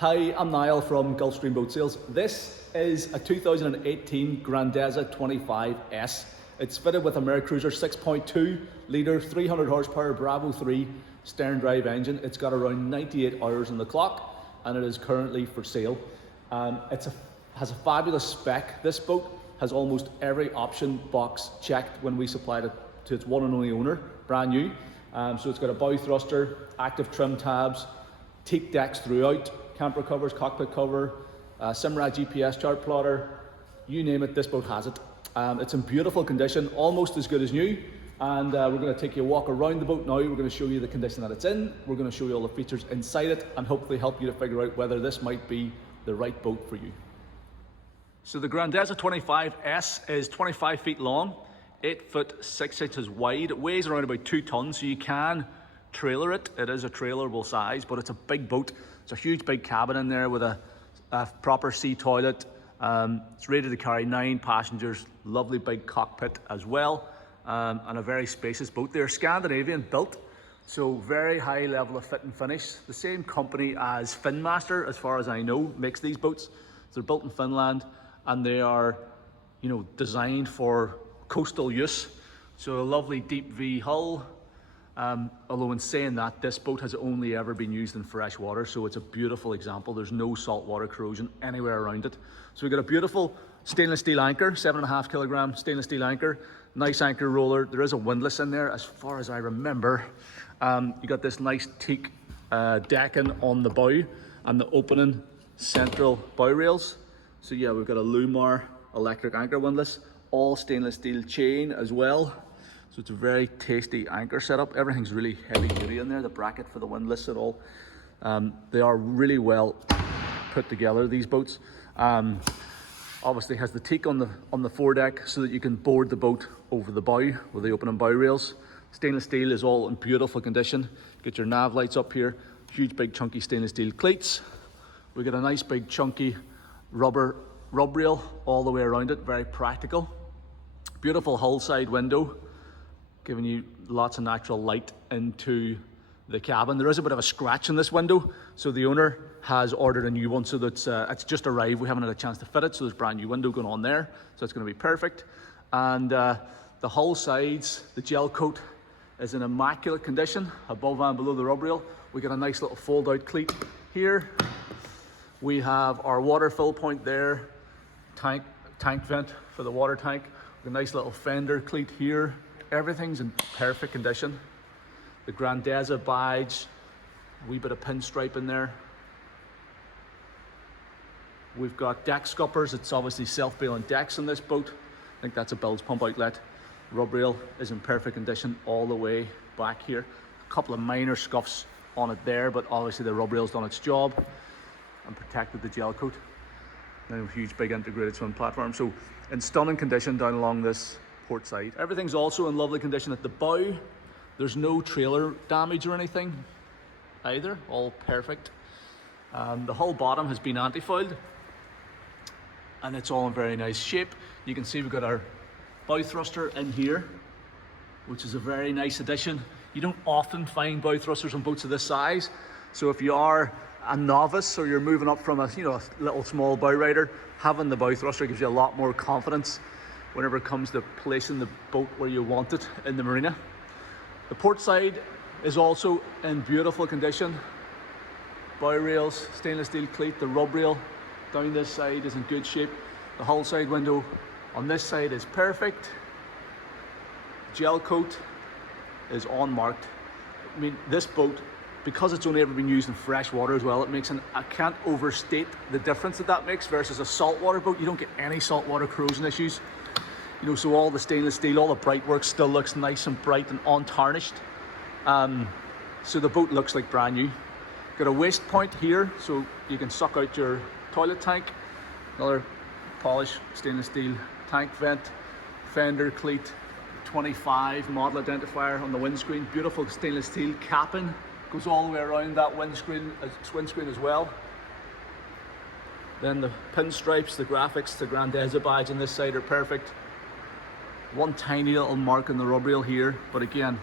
Hi, I'm Niall from Gulfstream Boat Sales. This is a 2018 Grandezza 25s. It's fitted with a MerCruiser 6.2 litre, 300 horsepower Bravo 3 stern drive engine. It's got around 98 hours on the clock and it is currently for sale. Has a fabulous spec. This boat has almost every option box checked when we supplied it to its one and only owner, brand new. So it's got a bow thruster, active trim tabs, teak decks throughout, camper covers, cockpit cover, Simrad GPS chart plotter, you name it, this boat has it. It's in beautiful condition, almost as good as new, and we're going to take you a walk around the boat now. We're going to show you the condition that it's in, we're going to show you all the features inside it, and hopefully help you to figure out whether this might be the right boat for you. So the Grandezza 25s is 25 feet long, 8 foot 6 inches wide. It weighs around about 2 tons, so you can trailer it. It is a trailerable size, but it's a big boat. It's a huge big cabin in there with a proper sea toilet. It's rated to carry 9 passengers, lovely big cockpit as well, and a very spacious boat. They're Scandinavian built, so very high level of fit and finish. The same company as Finmaster, as far as I know, makes these boats. So they're built in Finland, and they are, designed for coastal use. So a lovely deep V hull. Although in saying that, this boat has only ever been used in fresh water, so it's a beautiful example. There's no saltwater corrosion anywhere around it. So we've got a beautiful stainless steel anchor, 7.5 kilogram stainless steel anchor, nice anchor roller. There is a windlass in there, as far as I remember. You got this nice teak decking on the bow and the opening central bow rails. So yeah, we've got a Lumar electric anchor windlass, all stainless steel chain as well. So it's a very tasty anchor setup. Everything's really heavy duty in there, the bracket for the windlass and all. They are really well put together, these boats. Obviously has the teak on the foredeck so that you can board the boat over the bow with the opening bow rails. Stainless steel is all in beautiful condition. Get your nav lights up here, huge big chunky stainless steel cleats. We got a nice big chunky rubber rub rail all the way around it, very practical. Beautiful hull side window, giving you lots of natural light into the cabin. There is a bit of a scratch in this window, so the owner has ordered a new one, so that's it's just arrived. We haven't had a chance to fit it, so there's a brand new window going on there, so it's going to be perfect. And the hull sides, the gel coat is in immaculate condition above and below the rub rail. We got a nice little fold out cleat here. We have our water fill point there, tank vent for the water tank, a nice little fender cleat here. Everything's in perfect condition. The Grandezza badge, a wee bit of pinstripe in there. We've got deck scuppers. It's obviously self-bailing decks in this boat. I think that's a bilge pump outlet. Rub rail is in perfect condition all the way back here. A couple of minor scuffs on it there, but obviously the rub rail's done its job and protected the gel coat. And a huge big integrated swim platform. So in stunning condition down along this port side. Everything's also in lovely condition at the bow. There's no trailer damage or anything either, all perfect. The whole bottom has been anti-foiled and it's all in very nice shape. You can see we've got our bow thruster in here, which is a very nice addition. You don't often find bow thrusters on boats of this size, so if you are a novice or you're moving up from a little small bow rider, having the bow thruster gives you a lot more confidence whenever it comes to placing the boat where you want it in the marina. The port side is also in beautiful condition. Bow rails, stainless steel cleat, the rub rail down this side is in good shape. The hull side window on this side is perfect. Gel coat is unmarked. I mean, this boat, because it's only ever been used in fresh water as well, I can't overstate the difference that makes versus a saltwater boat. You don't get any saltwater corrosion issues. So all the stainless steel, all the bright work still looks nice and bright and untarnished. So the boat looks like brand new. Got a waste point here, so you can suck out your toilet tank. Another polished stainless steel tank vent, fender cleat, 25 model identifier on the windscreen. Beautiful stainless steel capping. Goes all the way around that windscreen as well. Then the pinstripes, the graphics, the Grandezza badge on this side are perfect. One tiny little mark on the rub rail here, but again,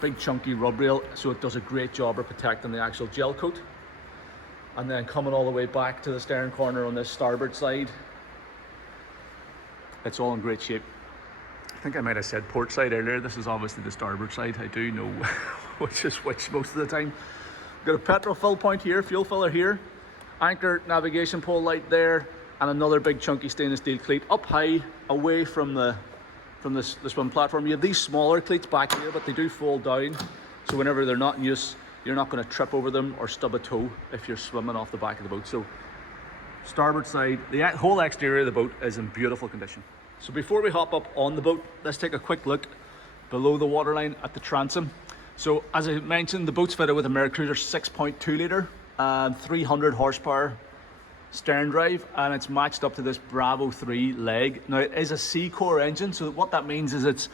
big chunky rub rail, so it does a great job of protecting the actual gel coat. and then coming all the way back to the stern corner on this starboard side, it's all in great shape. I think I might have said port side earlier. This is obviously the starboard side. I do know which is which most of the time. Got a petrol fill point here, fuel filler here, anchor navigation pole light there, and another big chunky stainless steel cleat up high away from the swim platform. You have these smaller cleats back here, but they do fold down, so whenever they're not in use, you're not going to trip over them or stub a toe if you're swimming off the back of the boat. So starboard side, the whole exterior of the boat is in beautiful condition. So before we hop up on the boat, let's take a quick look below the waterline at the transom. So as I mentioned, the boat's fitted with a MerCruiser 6.2 litre and 300 horsepower stern drive, and it's matched up to this Bravo 3 leg. Now it is a C-Core engine, so what that means is it's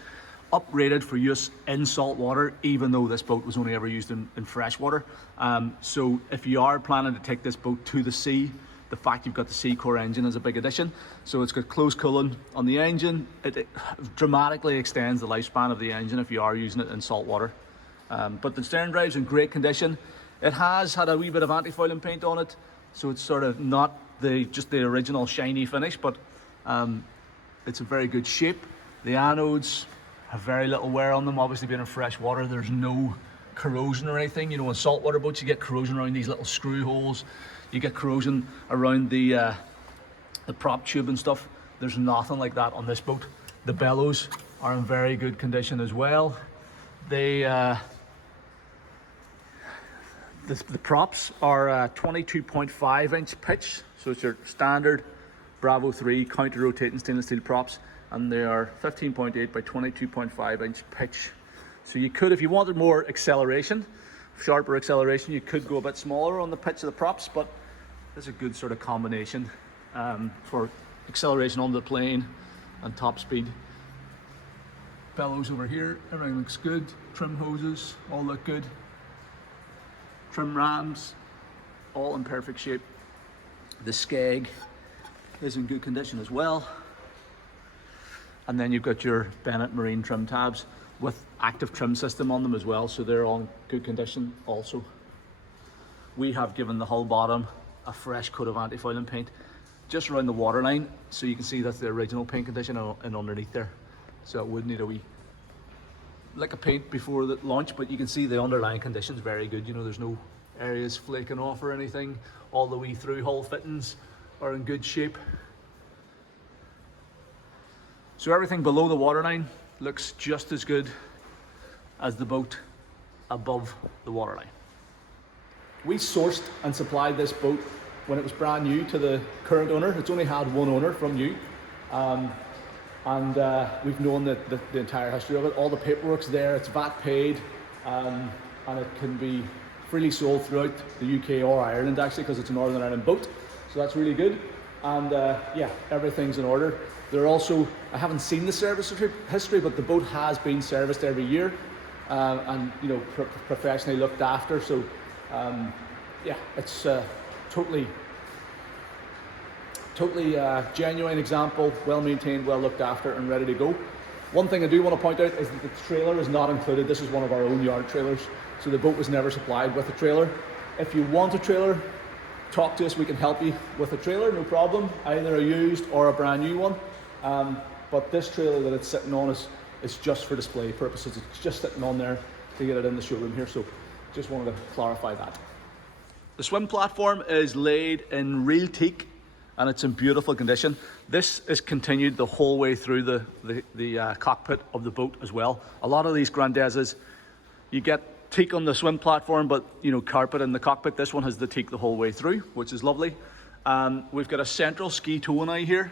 uprated for use in salt water, even though this boat was only ever used in fresh water. So if you are planning to take this boat to the sea, the fact you've got the C-Core engine is a big addition. So it's got closed cooling on the engine. It dramatically extends the lifespan of the engine if you are using it in salt water. But the stern drive's in great condition. It has had a wee bit of anti-fouling paint on it, so it's sort of not just the original shiny finish, but it's a very good shape. The anodes have very little wear on them. Obviously being in fresh water, there's no corrosion or anything. You know, in saltwater boats you get corrosion around these little screw holes, you get corrosion around the prop tube and stuff. There's nothing like that on this boat. The bellows are in very good condition as well. The props are 22.5 inch pitch, so it's your standard Bravo 3 counter rotating stainless steel props, and they are 15.8 by 22.5 inch pitch. So you could, if you wanted more acceleration, sharper acceleration, you could go a bit smaller on the pitch of the props, but there's a good sort of combination for acceleration on the plane and top speed. Bellows over here, everything looks good. Trim hoses, all look good. Trim rams, all in perfect shape. The skeg is in good condition as well. And then you've got your Bennett Marine trim tabs with active trim system on them as well, so they're all in good condition also. We have given the hull bottom a fresh coat of anti-fouling paint just around the waterline, so you can see that's the original paint condition and underneath there. So it would need a wee lick of paint before the launch, but you can see the underlying condition's very good. You know, there's no areas flaking off or anything. All the way through hull fittings are in good shape. So everything below the waterline looks just as good as the boat above the waterline. We sourced and supplied this boat when it was brand new to the current owner. It's only had one owner from new. And we've known the entire history of it. All the paperwork's there, it's VAT paid, and it can be freely sold throughout the UK or Ireland actually, because it's a Northern Ireland boat. So that's really good. And yeah, everything's in order. They're also, I haven't seen the service history, but the boat has been serviced every year and you know, professionally looked after. So yeah, it's totally genuine example, well maintained, well looked after and ready to go. One thing I do want to point out is that the trailer is not included. This is one of our own yard trailers, so the boat was never supplied with a trailer. If you want a trailer, talk to us, we can help you with a trailer, no problem, either a used or a brand new one. But this trailer that it's sitting on is just for display purposes. It's just sitting on there to get it in the showroom here, so just wanted to clarify that. The swim platform is laid in real teak and it's in beautiful condition. This is continued the whole way through the cockpit of the boat as well. A lot of these Grandezzas, you get teak on the swim platform, but you know, carpet in the cockpit. This one has the teak the whole way through, which is lovely. We've got a central ski towing eye here,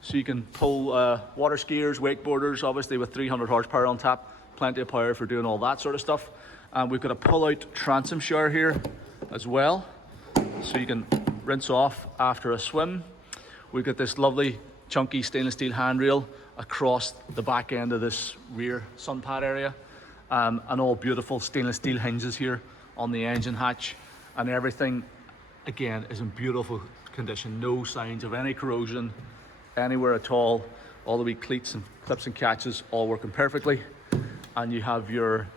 so you can pull water skiers, wakeboarders, obviously with 300 horsepower on tap, plenty of power for doing all that sort of stuff. We've got a pull-out transom shower here as well, so you can rinse off after a swim. We've got this lovely chunky stainless steel handrail across the back end of this rear sun pad area, and all beautiful stainless steel hinges here on the engine hatch, and everything again is in beautiful condition. No signs of any corrosion anywhere at all. All the wee cleats and clips and catches all working perfectly, and you have your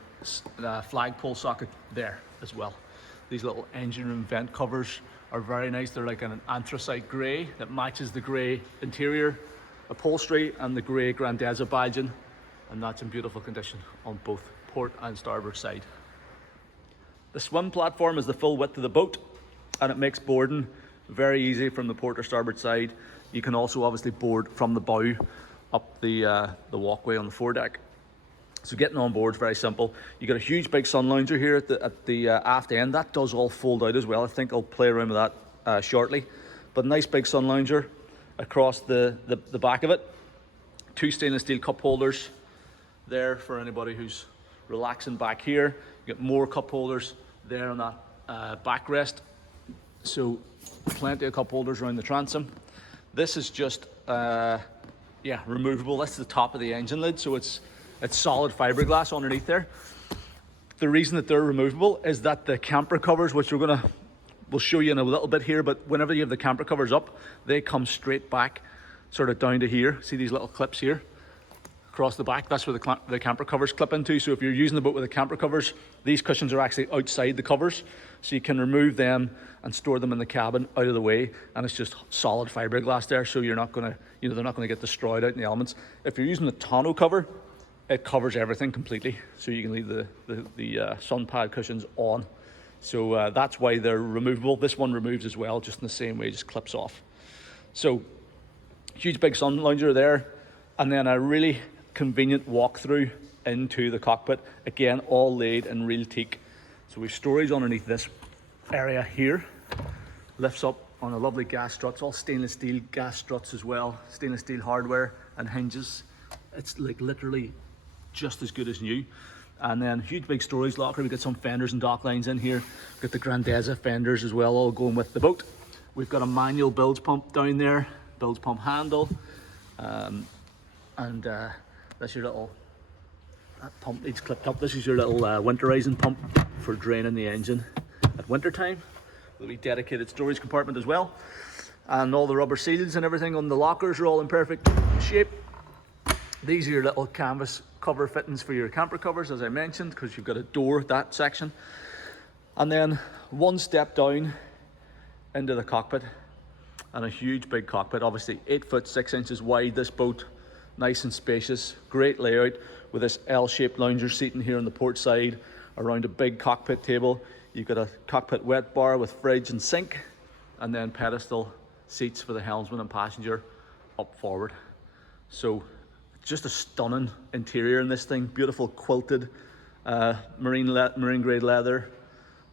flagpole socket there as well. These little engine room vent covers are very nice. They're like an anthracite grey that matches the grey interior upholstery and the grey Grandezza badging, and that's in beautiful condition on both port and starboard side. The swim platform is the full width of the boat, and it makes boarding very easy from the port or starboard side. You can also obviously board from the bow up the walkway on the foredeck. So getting on board is very simple. You got a huge big sun lounger here at the aft end. That does all fold out as well. I think I'll play around with that shortly. But nice big sun lounger across the back of it. 2 stainless steel cup holders there for anybody who's relaxing back here. You get more cup holders there on that backrest. So plenty of cup holders around the transom. This is just removable. This is the top of the engine lid, so it's solid fiberglass underneath there. The reason that they're removable is that the camper covers, which we'll show you in a little bit here, but whenever you have the camper covers up, they come straight back, sort of down to here. See these little clips here across the back? That's where the camper covers clip into. So if you're using the boat with the camper covers, these cushions are actually outside the covers, so you can remove them and store them in the cabin out of the way, and it's just solid fiberglass there, so you're not gonna, they're not gonna get destroyed out in the elements. If you're using the tonneau cover, it covers everything completely, so you can leave the sun pad cushions on. So that's why they're removable. This one removes as well, just in the same way, just clips off. So huge big sun lounger there, and then a really convenient walk-through into the cockpit. Again, all laid in real teak. So we've storage underneath this area here. Lifts up on a lovely gas struts, all stainless steel gas struts as well, stainless steel hardware and hinges. It's like literally just as good as new. And then huge big storage locker. We've got some fenders and dock lines in here. We've got the Grandezza fenders as well, all going with the boat. We've got a manual bilge pump down there, bilge pump handle. That's your little, that pump needs clipped up. This is your little winterizing pump for draining the engine at winter time. There'll be dedicated storage compartment as well. And all the rubber seals and everything on the lockers are all in perfect shape. These are your little canvas cover fittings for your camper covers, as I mentioned, because you've got a door at that section. And then one step down into the cockpit, and a huge big cockpit, obviously 8 foot 6 inches wide, this boat, nice and spacious, great layout with this L-shaped lounger seating here on the port side around a big cockpit table. You've got a cockpit wet bar with fridge and sink, and then pedestal seats for the helmsman and passenger up forward. So just a stunning interior in this thing. Beautiful quilted marine grade leather,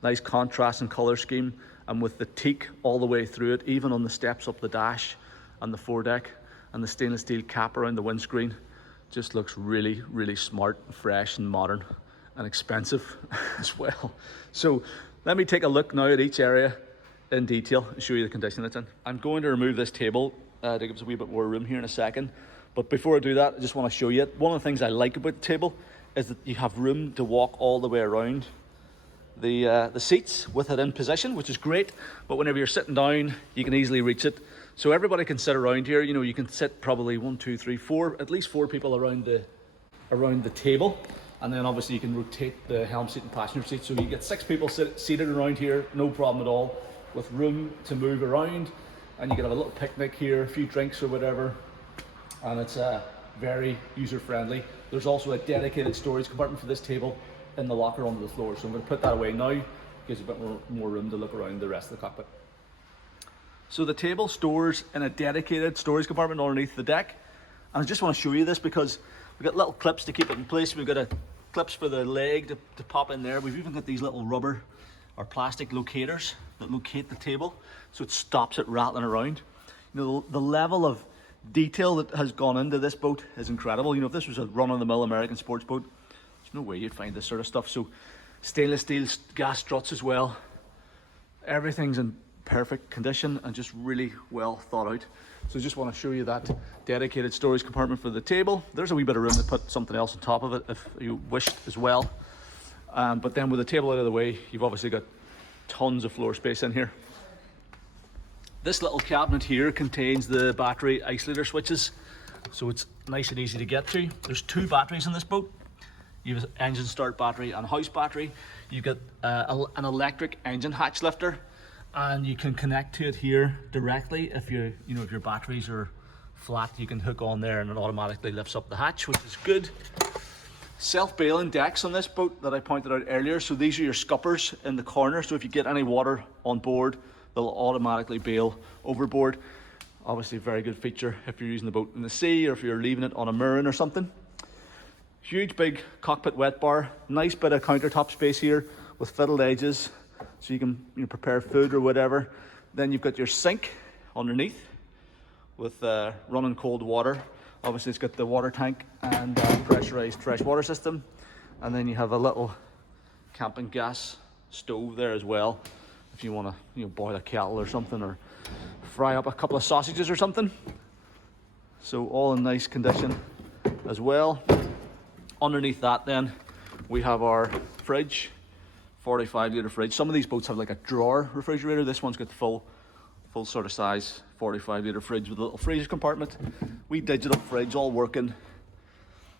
nice contrast and color scheme, and with the teak all the way through it, even on the steps up the dash and the foredeck, and the stainless steel cap around the windscreen. Just looks really, really smart, fresh and modern, and expensive as well. So let me take a look now at each area in detail and show you the condition it's in. I'm going to remove this table to give us a wee bit more room here in a second. But before I do that, I just want to show you, one of the things I like about the table is that you have room to walk all the way around the seats with it in position, which is great. But whenever you're sitting down, you can easily reach it. So everybody can sit around here. You can sit probably 1, 2, 3, 4, at least 4 people around the table. And then obviously you can rotate the helm seat and passenger seat. So you get 6 people seated around here, no problem at all, with room to move around. And you can have a little picnic here, a few drinks or whatever. And it's very user-friendly. There's also a dedicated storage compartment for this table in the locker under the floor. So I'm going to put that away now. Gives a bit more room to look around the rest of the cockpit. So the table stores in a dedicated storage compartment underneath the deck. And I just want to show you this because we've got little clips to keep it in place. We've got clips for the leg to pop in there. We've even got these little rubber or plastic locators that locate the table, so it stops it rattling around. The level of detail that has gone into this boat is incredible. If this was a run-of-the-mill American sports boat, there's no way you'd find this sort of stuff. So stainless steel gas struts as well. Everything's in perfect condition and just really well thought out. So I just want to show you that dedicated storage compartment for the table. There's a wee bit of room to put something else on top of it if you wished as well. But then with the table out of the way, you've obviously got tons of floor space in here. This little cabinet here contains the battery isolator switches, so it's nice and easy to get to. There's 2 batteries in this boat. You have an engine start battery and house battery. You've got an electric engine hatch lifter, and you can connect to it here directly. If if your batteries are flat, you can hook on there and it automatically lifts up the hatch, which is good. Self-bailing decks on this boat that I pointed out earlier. So these are your scuppers in the corner, so if you get any water on board, they'll automatically bail overboard. Obviously a very good feature if you're using the boat in the sea or if you're leaving it on a mooring or something. Huge big cockpit wet bar, nice bit of countertop space here with fiddled edges, so you can prepare food or whatever. Then you've got your sink underneath with running cold water. Obviously it's got the water tank and pressurized fresh water system. And then you have a little camping gas stove there as well, if you want to boil a kettle or something, or fry up a couple of sausages or something. So all in nice condition as well. Underneath that then we have our fridge, 45 litre fridge. Some of these boats have like a drawer refrigerator. This one's got full sort of size 45 litre fridge with a little freezer compartment. Wee digital fridge, all working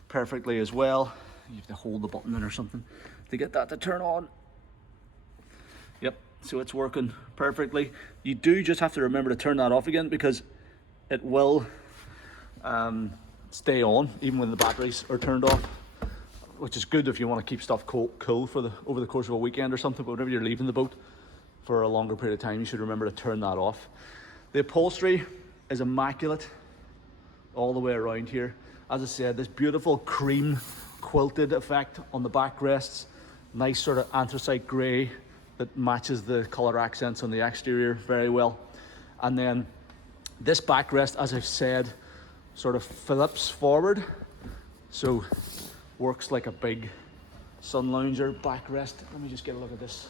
perfectly as well. You have to hold the button in or something to get that to turn on. Yep, so it's working perfectly. You do just have to remember to turn that off again, because it will stay on even when the batteries are turned off, which is good if you want to keep stuff cool for over the course of a weekend or something. But whenever you're leaving the boat for a longer period of time, you should remember to turn that off. The upholstery is immaculate all the way around here. As I said, this beautiful cream quilted effect on the backrests, nice sort of anthracite grey that matches the colour accents on the exterior very well. And then this backrest, as I've said, sort of flips forward, so works like a big sun lounger backrest. Let me just get a look at this.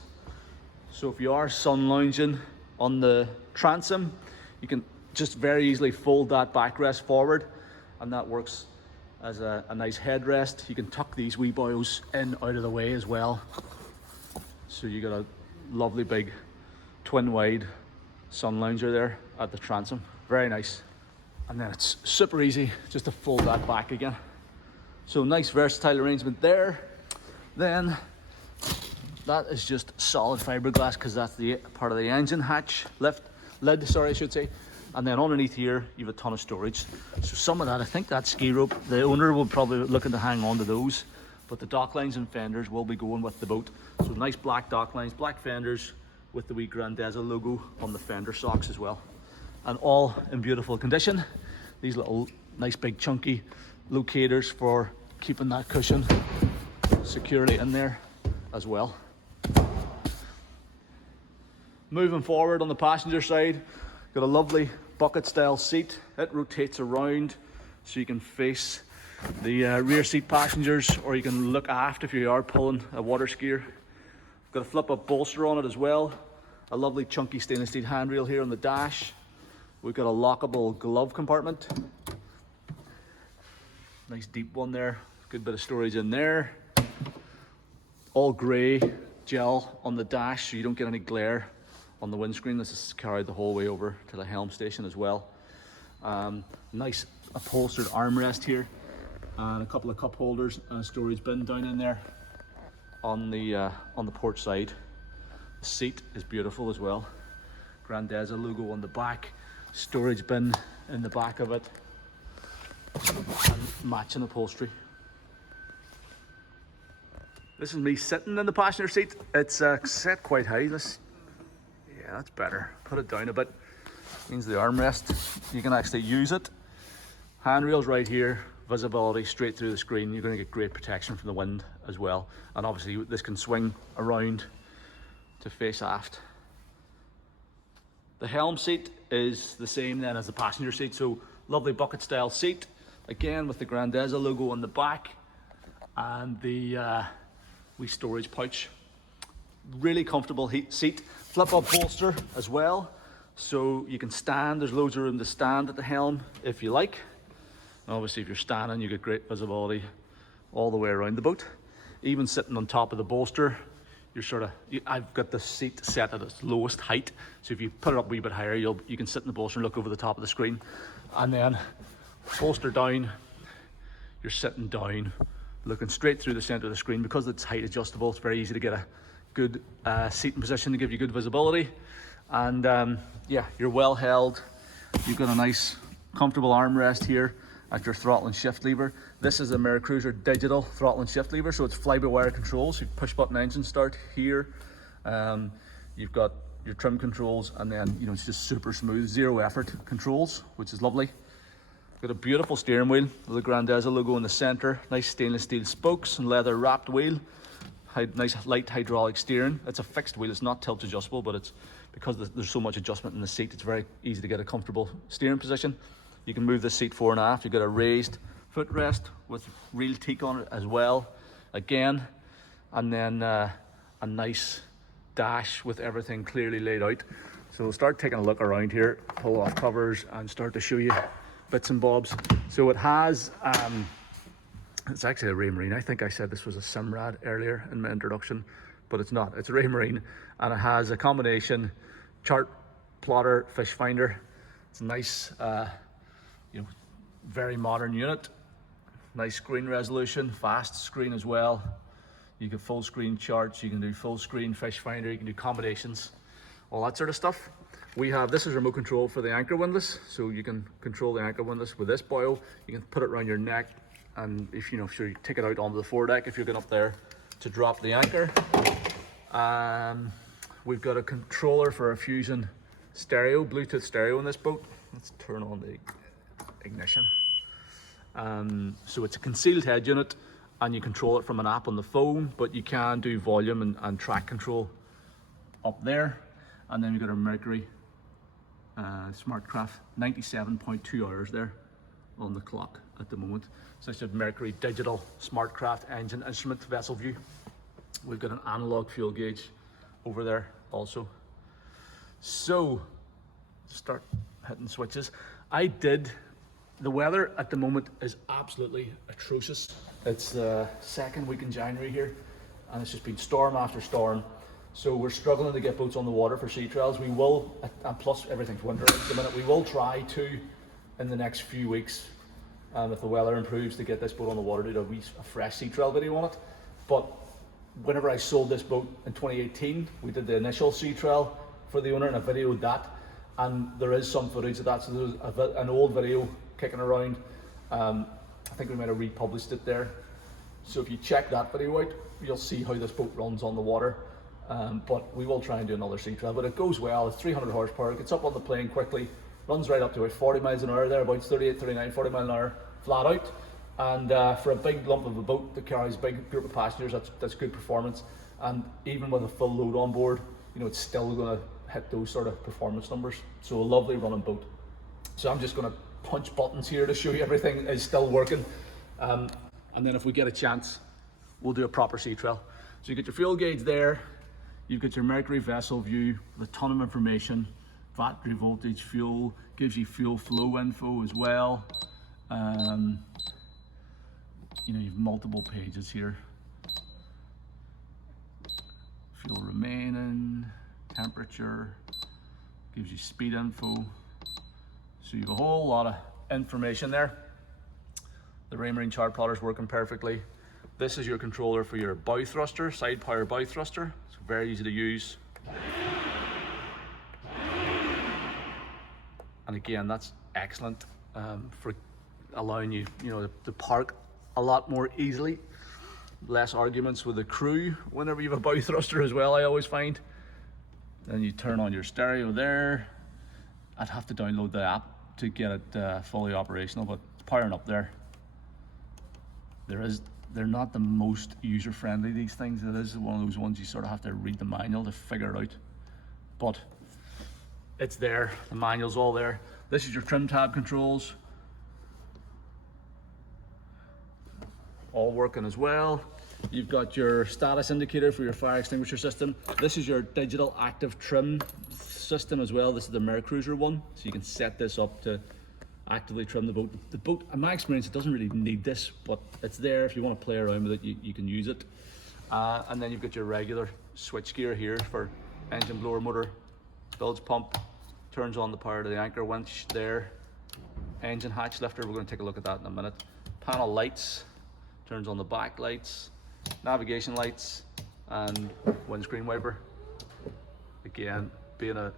So if you are sun lounging on the transom, you can just very easily fold that backrest forward, and that works as a nice headrest. You can tuck these wee boys in out of the way as well. So you got a lovely big twin wide sun lounger there at the transom. Very nice. And then it's super easy just to fold that back again. So nice versatile arrangement there. Then that is just solid fiberglass, because that's the part of the engine hatch lid, sorry, I should say. And then underneath here, you have a ton of storage. So some of that, I think that's ski rope. The owner will probably be looking to hang on to those, but the dock lines and fenders will be going with the boat. So nice black dock lines, black fenders with the wee Grandezza logo on the fender socks as well. And all in beautiful condition. These little nice big chunky locators for keeping that cushion securely in there as well. Moving forward on the passenger side, got a lovely bucket style seat. It rotates around so you can face the rear seat passengers, or you can look aft if you are pulling a water skier. Got a flip up bolster on it as well. A lovely chunky stainless steel handrail here on the dash. We've got a lockable glove compartment. Nice deep one there. Good bit of storage in there. All grey gel on the dash so you don't get any glare on the windscreen. This is carried the whole way over to the helm station as well. Nice upholstered armrest here, and a couple of cup holders and a storage bin down in there on the port side. The seat is beautiful as well. Grandezza logo on the back, storage bin in the back of it, and matching upholstery. This is me sitting in the passenger seat. It's set quite high. Yeah, that's better. Put it down a bit. Means the armrest, you can actually use it. Handrails right here, visibility straight through the screen. You're going to get great protection from the wind as well. And obviously this can swing around to face aft. The helm seat is the same then as the passenger seat. So lovely bucket style seat, again with the Grandezza logo on the back, and the wee storage pouch. Really comfortable seat. Flip up bolster as well, so you can stand. There's loads of room to stand at the helm if you like. And obviously if you're standing, you get great visibility all the way around the boat. Even sitting on top of the bolster, I've got the seat set at its lowest height, so if you put it up a wee bit higher, you can sit in the bolster and look over the top of the screen. And then bolster down, you're sitting down looking straight through the center of the screen. Because it's height adjustable, it's very easy to get a good seating position to give you good visibility. And yeah, you're well held. You've got a nice comfortable armrest here at your throttle and shift lever. This is a MerCruiser digital throttle and shift lever, so it's fly-by-wire controls. So you push button engine start here. You've got your trim controls, and then it's just super smooth, zero effort controls, which is lovely. Got a beautiful steering wheel with the Grandezza logo in the center, nice stainless steel spokes and leather wrapped wheel. Nice light hydraulic steering. It's a fixed wheel, it's not tilt adjustable, but it's because there's so much adjustment in the seat, it's very easy to get a comfortable steering position. You can move the seat fore and aft. You've got a raised footrest with real teak on it as well, again, and then a nice dash with everything clearly laid out. So we'll start taking a look around here, pull off covers and start to show you bits and bobs. So it has, it's actually a Raymarine. I think I said this was a Simrad earlier in my introduction, but it's not. It's a Raymarine, and it has a combination chart plotter, fish finder. It's a nice, very modern unit. Nice screen resolution, fast screen as well. You can full screen charts, you can do full screen fish finder, you can do combinations, all that sort of stuff. This is remote control for the anchor windlass, so you can control the anchor windlass with this buoy. You can put it around your neck, and if you take it out onto the foredeck if you're going up there to drop the anchor. We've got a controller for a Fusion stereo, Bluetooth stereo in this boat. Let's turn on the ignition. So it's a concealed head unit, and you control it from an app on the phone, but you can do volume and track control up there. And then we've got our Mercury Smartcraft, 97.2 hours there on the clock at the moment. So it's a Mercury digital Smartcraft engine instrument vessel view. We've got an analog fuel gauge over there also. So start hitting switches. The weather at the moment is absolutely atrocious. It's the second week in January here, and it's just been storm after storm. So we're struggling to get boats on the water for sea trials. We will, and plus everything's winter at the minute, we will try to, in the next few weeks, if the weather improves, to get this boat on the water, do a fresh sea trial video on it. But whenever I sold this boat in 2018, we did the initial sea trial for the owner, and I videoed that. And there is some footage of that, so there's an old video kicking around. I think we might have republished it there. So if you check that video out, you'll see how this boat runs on the water. But we will try and do another sea trial, but it goes well. It's 300 horsepower, it gets up on the plane quickly, runs right up to about 40 miles an hour there, about 38, 39, 40 miles an hour flat out. And for a big lump of a boat that carries a big group of passengers, that's good performance. And even with a full load on board, it's still going to hit those sort of performance numbers. So a lovely running boat. So I'm just going to punch buttons here to show you everything is still working. And then if we get a chance, we'll do a proper sea trial. So you get your fuel gauge there. You've got your Mercury vessel view with a ton of information, battery voltage, fuel, gives you fuel flow info as well. You've multiple pages here. Fuel remaining, temperature, gives you speed info. So you have a whole lot of information there. The Raymarine chart plotter's working perfectly. This is your controller for your bow thruster, side power bow thruster. It's very easy to use. And again, that's excellent for allowing you, to park a lot more easily. Less arguments with the crew whenever you have a bow thruster as well, I always find. Then you turn on your stereo there. I'd have to download the app to get it fully operational, but it's powering up there. They're not the most user-friendly, these things. It is one of those ones you sort of have to read the manual to figure it out. But it's there, the manual's all there. This is your trim tab controls. All working as well. You've got your status indicator for your fire extinguisher system. This is your digital active trim system as well. This is the MerCruiser one. So you can set this up to actively trim the boat. The boat, in my experience, it doesn't really need this, but it's there if you want to play around with it, you can use it. And then you've got your regular switch gear here for engine blower motor, bilge pump, turns on the power to the anchor winch there. Engine hatch lifter, we're going to take a look at that in a minute. Panel lights, turns on the back lights, navigation lights, and windscreen wiper. Again, being a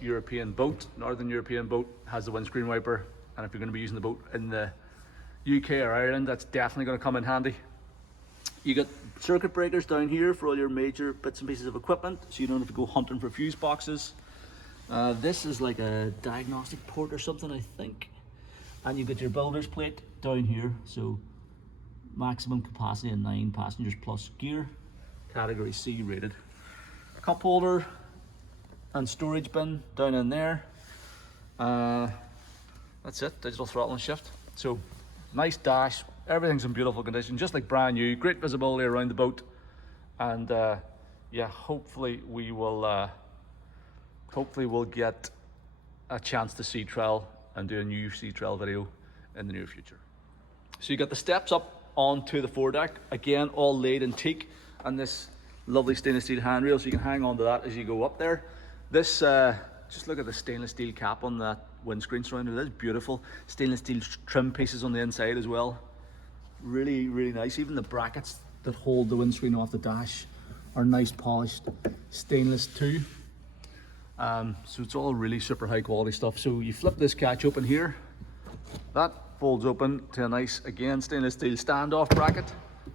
European boat, Northern European boat, has the windscreen wiper, and if you're going to be using the boat in the UK or Ireland, that's definitely going to come in handy. You got circuit breakers down here for all your major bits and pieces of equipment, so you don't have to go hunting for fuse boxes. This is like a diagnostic port or something, I think. And you got your builder's plate down here, so maximum capacity of 9 passengers plus gear, category C rated. Cup holder and storage bin down in there. That's it, digital throttle and shift. So nice dash, everything's in beautiful condition, just like brand new, great visibility around the boat. And yeah, hopefully we'll get a chance to sea trail and do a new sea trail video in the near future. So you got the steps up onto the foredeck, again all laid in teak, and this lovely stainless steel handrail, so you can hang on to that as you go up there. This, just look at the stainless steel cap on that windscreen surrounder. That's beautiful. Stainless steel trim pieces on the inside as well. Really, really nice. Even the brackets that hold the windscreen off the dash are nice polished stainless too. So it's all really super high quality stuff. So you flip this catch open here, that folds open to a nice, again, stainless steel standoff bracket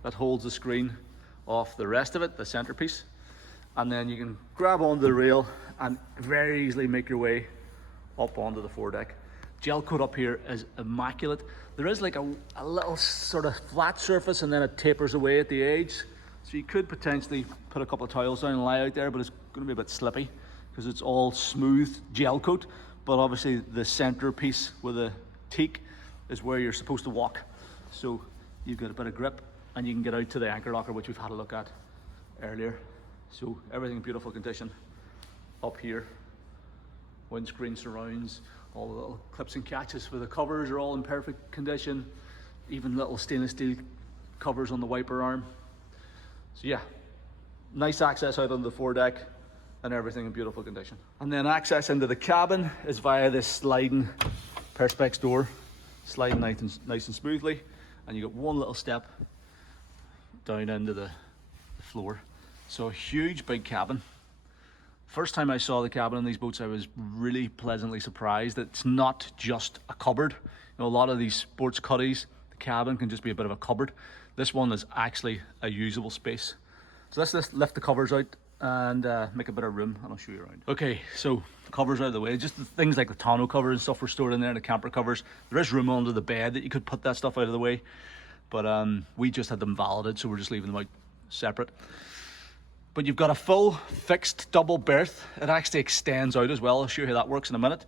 that holds the screen off the rest of it, the centerpiece. And then you can grab onto the rail and very easily make your way up onto the foredeck. Gel coat up here is immaculate. There is like a little sort of flat surface, and then it tapers away at the edge. So you could potentially put a couple of towels down and lie out there, but it's going to be a bit slippy because it's all smooth gel coat. But obviously the centerpiece with the teak is where you're supposed to walk. So you've got a bit of grip and you can get out to the anchor locker, which we've had a look at earlier. So everything in beautiful condition up here. Windscreen surrounds, all the little clips and catches for the covers are all in perfect condition. Even little stainless steel covers on the wiper arm. So yeah, nice access out on the foredeck and everything in beautiful condition. And then access into the cabin is via this sliding perspex door, sliding nice and smoothly. And you got one little step down into the floor. So a huge big cabin. First time I saw the cabin in these boats, I was really pleasantly surprised that it's not just a cupboard. You know, a lot of these sports cuddies, the cabin can just be a bit of a cupboard. This one is actually a usable space. So let's just lift the covers out and make a bit of room, and I'll show you around. Okay, so covers out of the way. Just the things like the tonneau cover and stuff were stored in there, the camper covers. There is room under the bed that you could put that stuff out of the way, but we just had them validated, so we're just leaving them out separate. But you've got a full fixed double berth. It actually extends out as well. I'll show you how that works in a minute.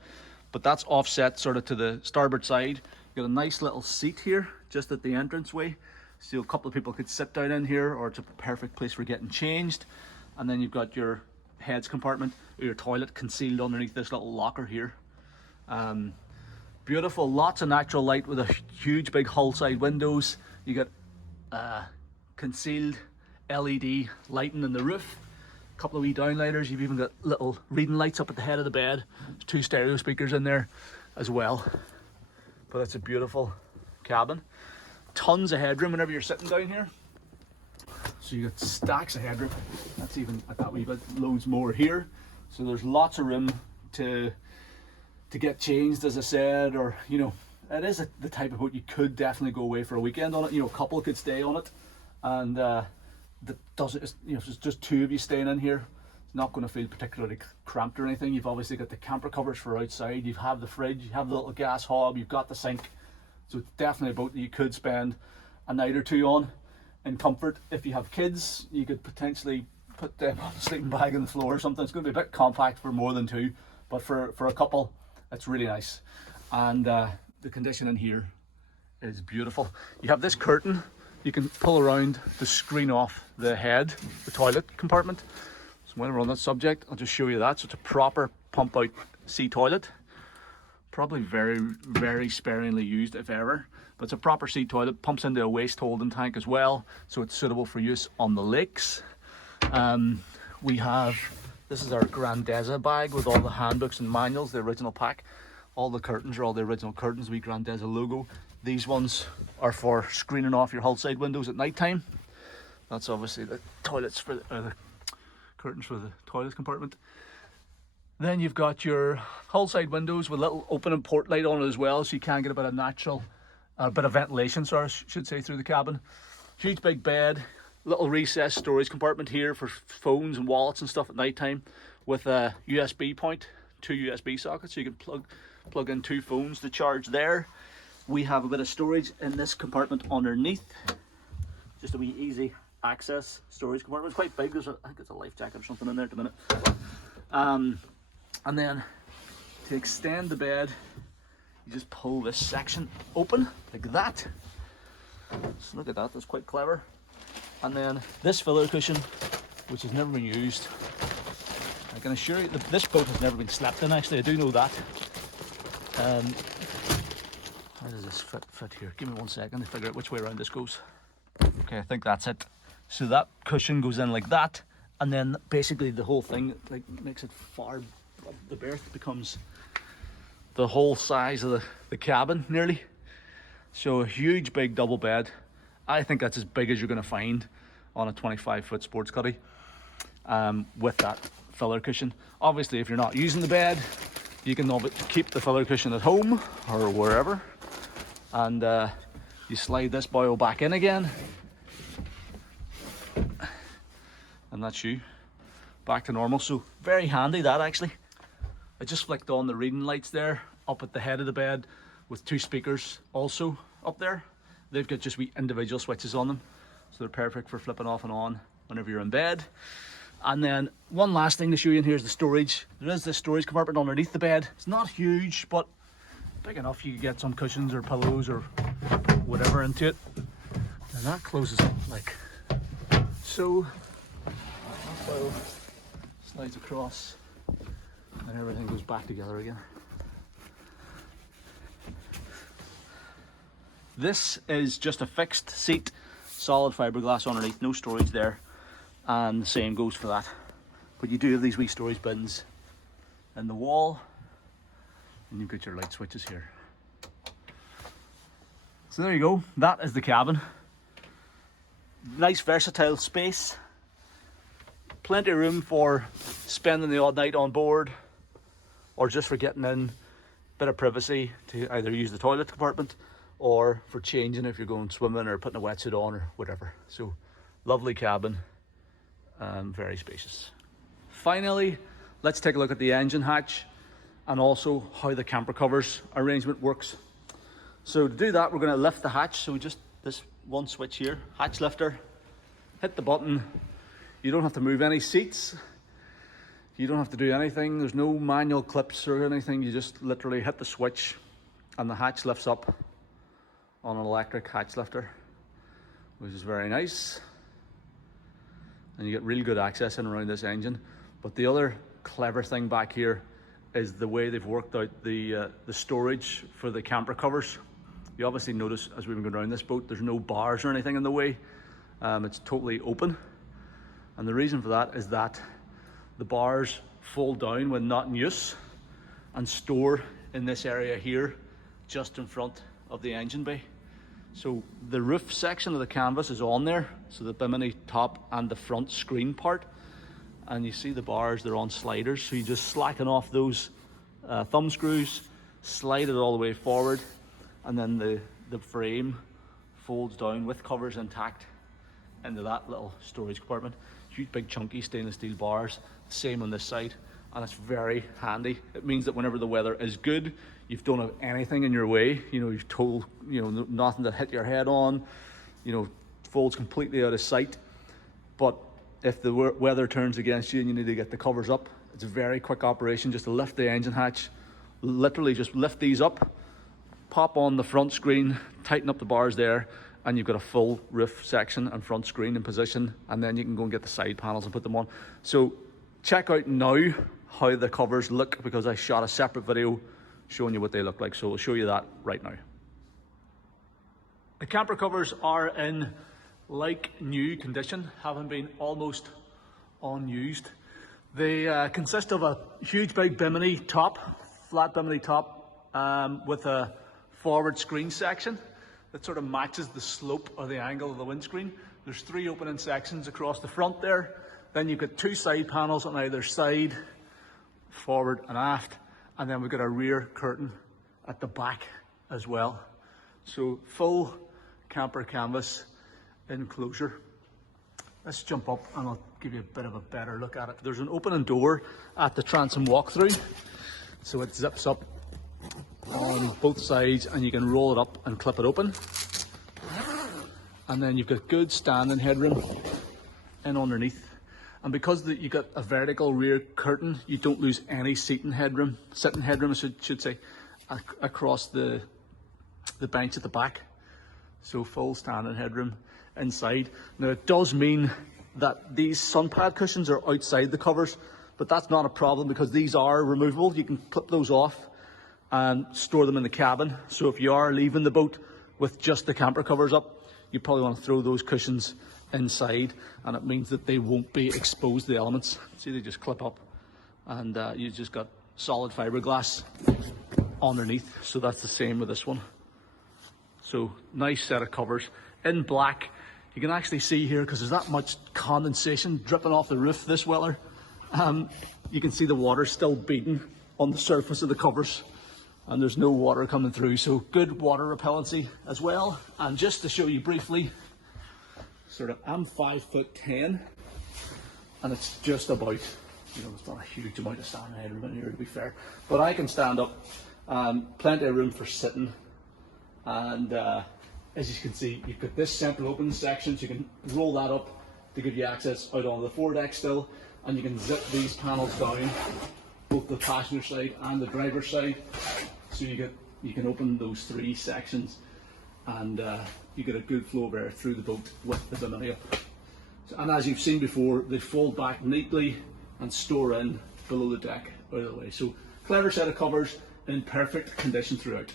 But that's offset sort of to the starboard side. You've got a nice little seat here just at the entranceway. So a couple of people could sit down in here, or it's a perfect place for getting changed. And then you've got your heads compartment, or your toilet concealed underneath this little locker here. Beautiful, lots of natural light with a huge big hull side windows. You got concealed LED lighting in the roof, a couple of wee downlighters. You've even got little reading lights up at the head of the bed. There's 2 stereo speakers in there as well. But it's a beautiful cabin. Tons of headroom whenever you're sitting down here. So you got stacks of headroom. That's even at that wee bit, loads more here. So there's lots of room to get changed, as I said, or you know, it is the type of boat you could definitely go away for a weekend on it. You know, a couple could stay on it, and that doesn't, you know, if it's just 2 of you staying in here, it's not going to feel particularly cramped or anything. You've obviously got the camper covers for outside, you have the fridge, you have the little gas hob, you've got the sink. So it's definitely a boat that you could spend a night or 2 on in comfort. If you have kids, you could potentially put them on a sleeping bag on the floor or something. It's going to be a bit compact for more than 2, but for a couple, it's really nice. And the condition in here is beautiful. You have this curtain you can pull around to screen off the head, the toilet compartment. So when we're on that subject, I'll just show you that. So it's a proper pump out sea toilet. Probably very, very sparingly used, if ever. But it's a proper sea toilet, pumps into a waste holding tank as well. So it's suitable for use on the lakes. We have, this is our Grandezza bag with all the handbooks and manuals, the original pack. All the curtains are all the original curtains, we Grandezza logo. These ones are for screening off your hull side windows at night time. That's obviously the toilets for the curtains for the toilet compartment. Then you've got your hull side windows with a little opening port light on it as well, so you can get a bit of natural, a bit of ventilation, sorry, I should say, through the cabin. Huge big bed, little recessed storage compartment here for phones and wallets and stuff at night time, with a USB point, 2 USB sockets, so you can plug in 2 phones to charge there. We have a bit of storage in this compartment underneath, just a wee easy access storage compartment. It's quite big. There's I think it's a life jacket or something in there at the minute. And then to extend the bed, you just pull this section open like that. So look at that, that's quite clever. And then this filler cushion, which has never been used, I can assure you that this boat has never been slept in. Actually, I do know that. How does this fit here? Give me 1 second to figure out which way around this goes. Okay, I think that's it. So that cushion goes in like that, and then basically the whole thing like makes it far. The berth becomes the whole size of the cabin nearly. So a huge big double bed. I think that's as big as you're going to find on a 25-foot sports cuddy, with that filler cushion. Obviously, if you're not using the bed, you can keep the filler cushion at home or wherever, and you slide this boil back in again, and that's you back to normal. So very handy that, actually. I just flicked on the reading lights there up at the head of the bed with 2 speakers also up there. They've got just wee individual switches on them, so they're perfect for flipping off and on whenever you're in bed. And then one last thing to show you in here is the storage. There is this storage compartment underneath the bed. It's not huge, but big enough you could get some cushions or pillows or whatever into it. And that closes up like so. That slides across and everything goes back together again. This is just a fixed seat, solid fiberglass underneath, no storage there, and the same goes for that. But you do have these wee storage bins in the wall, and you've got your light switches here. So there you go, that is the cabin. Nice versatile space, plenty of room for spending the odd night on board, or just for getting in, bit of privacy to either use the toilet compartment or for changing if you're going swimming or putting a wetsuit on or whatever. So lovely cabin, very spacious. Finally, let's take a look at the engine hatch and also how the camper covers arrangement works. So to do that, we're going to lift the hatch. So just this one switch here, hatch lifter, hit the button. You don't have to move any seats. You don't have to do anything. There's no manual clips or anything. You just literally hit the switch and the hatch lifts up on an electric hatch lifter, which is very nice. And you get really good access in around this engine. But the other clever thing back here is the way they've worked out the storage for the camper covers. You obviously notice as we've been going around this boat, there's no bars or anything in the way. It's totally open. And the reason for that is that the bars fold down when not in use and store in this area here, just in front of the engine bay. So the roof section of the canvas is on there, so the bimini top and the front screen part. And you see the bars, they're on sliders, so you just slacken off those thumb screws, slide it all the way forward, and then the frame folds down with covers intact into that little storage compartment. Huge big chunky stainless steel bars, same on this side, and it's very handy. It means that whenever the weather is good, you don't have anything in your way, you've told, nothing to hit your head on, folds completely out of sight. But if the weather turns against you and you need to get the covers up, it's a very quick operation just to lift the engine hatch, literally just lift these up, pop on the front screen, tighten up the bars there, and you've got a full roof section and front screen in position, and then you can go and get the side panels and put them on. So check out now how the covers look, because I shot a separate video showing you what they look like, so I'll show you that right now. The camper covers are in like new condition, having been almost unused. They consist of a huge big bimini top, flat bimini top, with a forward screen section that sort of matches the slope or the angle of the windscreen. There's 3 opening sections across the front there. Then you've got 2 side panels on either side forward and aft, and then we've got a rear curtain at the back as well. So full camper canvas enclosure. Let's jump up and I'll give you a bit of a better look at it. There's an opening door at the transom walkthrough, so it zips up on both sides and you can roll it up and clip it open. And then you've got good standing headroom in underneath. And because you've got a vertical rear curtain, you don't lose any sitting headroom, I should say, across the bench at the back. So full standing headroom inside. Now it does mean that these sun pad cushions are outside the covers, but that's not a problem because these are removable. You can clip those off and store them in the cabin. So if you are leaving the boat with just the camper covers up, you probably want to throw those cushions inside, and it means that they won't be exposed to the elements. See, they just clip up, and you just got solid fiberglass underneath. So that's the same with this one. So nice set of covers in black. You can actually see here, because there's that much condensation dripping off the roof this weather, you can see the water still beating on the surface of the covers, and there's no water coming through, so good water repellency as well. And just to show you briefly, I'm 5'10", and it's just about, it's not a huge amount of standing headroom in here, to be fair, but I can stand up, plenty of room for sitting. And as you can see, you've got this central open section, so you can roll that up to give you access out onto the foredeck still, and you can zip these panels down, both the passenger side and the driver's side, so you can open those three sections, and you get a good flow of air through the boat with the bimini up. And as you've seen before, they fold back neatly and store in below the deck out of the way. So clever set of covers in perfect condition throughout.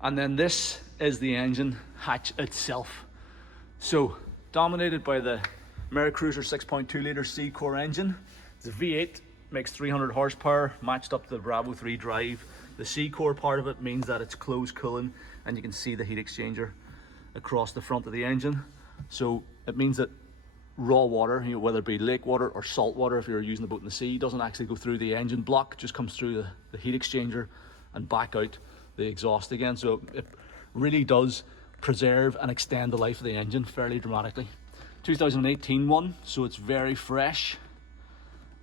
And then this is the engine hatch itself. So dominated by the MerCruiser 6.2 litre C-Core engine. It's a V8, makes 300 horsepower, matched up to the Bravo 3 drive. The C-Core part of it means that it's closed cooling, and you can see the heat exchanger across the front of the engine. So it means that raw water, whether it be lake water or salt water, if you're using the boat in the sea, doesn't actually go through the engine block, just comes through the heat exchanger and back out the exhaust again. So it really does preserve and extend the life of the engine fairly dramatically. 2018 one, so it's very fresh.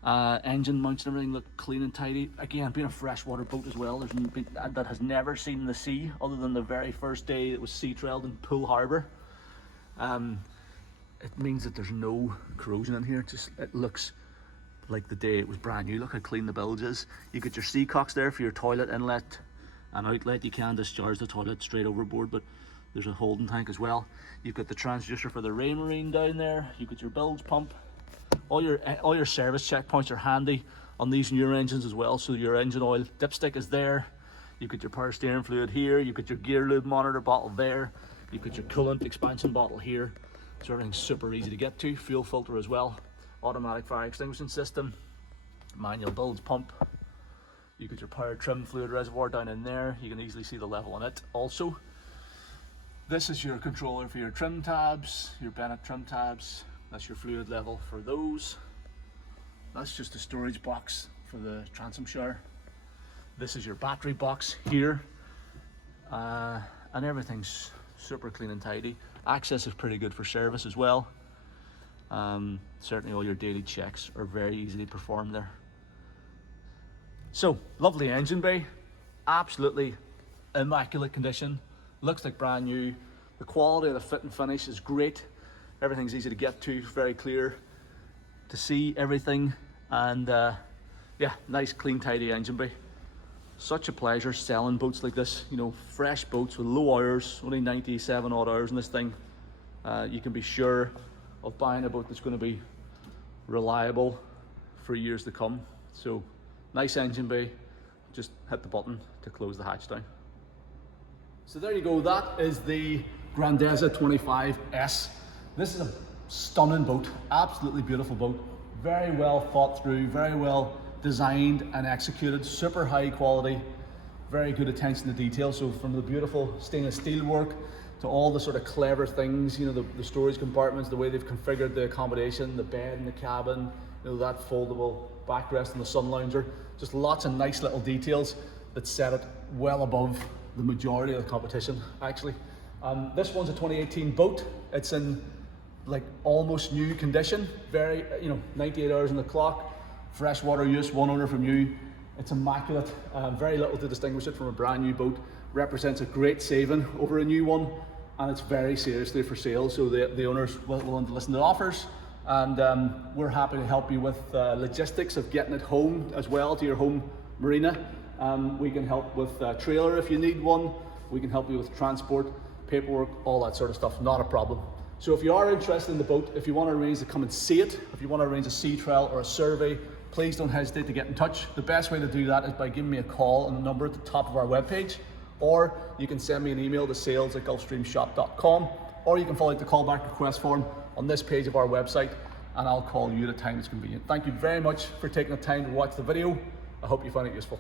Engine mounts and everything look clean and tidy. Again, being a freshwater boat as well, that has never seen the sea other than the very first day it was sea trailed in Poole Harbour. It means that there's no corrosion in here. It looks like the day it was brand new. Look how clean the bilge is. You get your sea cocks there for your toilet inlet and outlet. You can discharge the toilet straight overboard, but there's a holding tank as well. You've got the transducer for the Raymarine down there. You've got your bilge pump. All your service checkpoints are handy on these newer engines as well. So your engine oil dipstick is there. You've got your power steering fluid here. You've got your gear lube monitor bottle there. You've got your coolant expansion bottle here. So everything's super easy to get to. Fuel filter as well. Automatic fire extinguishing system. Manual bilge pump. You've got your power trim fluid reservoir down in there. You can easily see the level on it also. This is your controller for your trim tabs, your Bennett trim tabs. That's your fluid level for those. That's just a storage box for the transom shower. This is your battery box here. And everything's super clean and tidy. Access is pretty good for service as well. Certainly all your daily checks are very easily performed there. So, lovely engine bay, absolutely immaculate condition, looks like brand new. The quality of the fit and finish is great. Everything's easy to get to, very clear to see everything, and yeah, nice, clean, tidy engine bay. Such a pleasure selling boats like this, fresh boats with low hours, only 97 odd hours in this thing. You can be sure of buying a boat that's going to be reliable for years to come. So, nice engine bay, just hit the button to close the hatch down. So there you go, that is the Grandezza 25s. This is a stunning boat, absolutely beautiful boat, very well thought through, very well designed and executed, super high quality, very good attention to detail. So from the beautiful stainless steel work to all the sort of clever things, the storage compartments, the way they've configured the accommodation, the bed in the cabin, that foldable backrest and the sun lounger. Just lots of nice little details that set it well above the majority of the competition, actually. This one's a 2018 boat. It's in like almost new condition. Very, 98 hours on the clock, freshwater use, one owner from new. It's immaculate. Very little to distinguish it from a brand new boat. Represents a great saving over a new one, and it's very seriously for sale. So the owners will willing to listen to offers, and we're happy to help you with logistics of getting it home as well to your home marina. We can help with a trailer if you need one. We can help you with transport, paperwork, all that sort of stuff, not a problem. So if you are interested in the boat, if you want to arrange to come and see it, if you want to arrange a sea trial or a survey, please don't hesitate to get in touch. The best way to do that is by giving me a call on the number at the top of our webpage, or you can send me an email to sales@gulfstreamshop.com, or you can fill out the callback request form on this page of our website, and I'll call you at a time that's convenient. Thank you very much for taking the time to watch the video. I hope you find it useful.